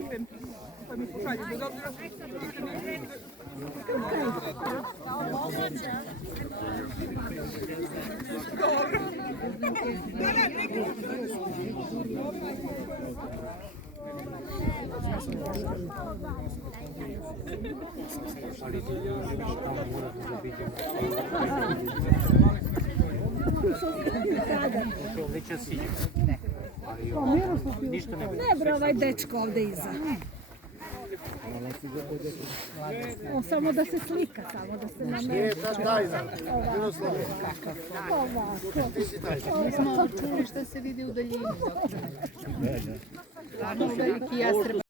dajte, pa mi pošalju, bez obzira što nije. Dobro. Ali tamo morate da vidimo. To već ja siđem. Ali ništa ne vidim. Ne bre, ovaj dečko ovde iza. On samo da se slika, samo da se nameri. Nije ta tajna, Miroslave. Ovako. Ti si tajna. Mi smo čuli šta se vidi u daljini. Stvarno veliki jastreb.